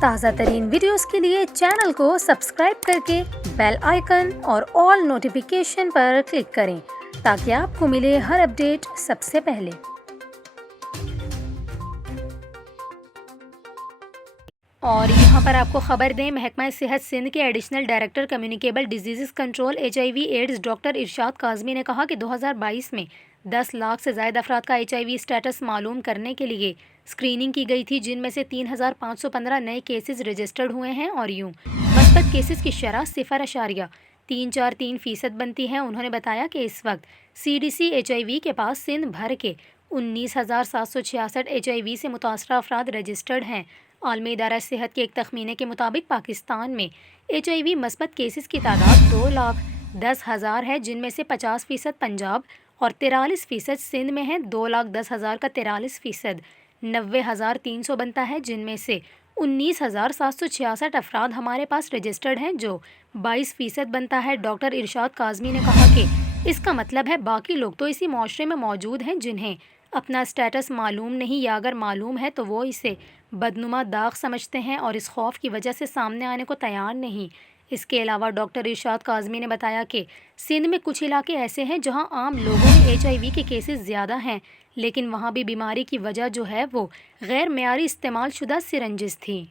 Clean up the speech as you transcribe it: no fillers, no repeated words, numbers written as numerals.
تازہ ترین ویڈیوز کے لیے چینل کو سبسکرائب کر کے بیل آئیکن اور آل نوٹیفیکیشن پر کلک کریں تاکہ آپ کو ملے ہر اپڈیٹ سب سے پہلے۔ اور یہاں پر آپ کو خبر دیں، محکمہ صحت سندھ کے additional director communicable diseases control HIV AIDS doctor Irshad Kazmi نے کہا کہ 2022 میں 10 لاکھ سے زائد افراد کا HIV اسٹیٹس معلوم کرنے کے لیے اسکریننگ کی گئی تھی، جن میں سے 3515 نئے کیسز رجسٹرڈ ہوئے ہیں اور یوں مثبت کیسز کی شرح 0.343% بنتی ہے۔ انہوں نے بتایا کہ اس وقت CDC HIV کے پاس سندھ بھر کے 19,766 HIV سے متاثرہ افراد رجسٹرڈ ہیں۔ عالمی ادارہ صحت کے ایک تخمینے کے مطابق پاکستان میں HIV مثبت کیسز کی تعداد 2,10,000 ہے، جن میں سے 50% پنجاب اور 43% سندھ میں ہیں۔ 2,10,000 کا 43% 90,300 بنتا ہے، جن میں سے 19,766 افراد ہمارے پاس رجسٹرڈ ہیں، جو 22% بنتا ہے۔ ڈاکٹر ارشاد کاظمی نے کہا کہ اس کا مطلب ہے باقی لوگ تو اسی معاشرے میں موجود ہیں جنہیں اپنا اسٹیٹس معلوم نہیں، یا اگر معلوم ہے تو وہ اسے بدنما داغ سمجھتے ہیں اور اس خوف کی وجہ سے سامنے آنے کو تیار نہیں۔ اس کے علاوہ ڈاکٹر ارشاد کاظمی نے بتایا کہ سندھ میں کچھ علاقے ایسے ہیں جہاں عام لوگوں میں HIV کے کیسز زیادہ ہیں، لیکن وہاں بھی بیماری کی وجہ جو ہے وہ غیر معیاری استعمال شدہ سرنجز تھی۔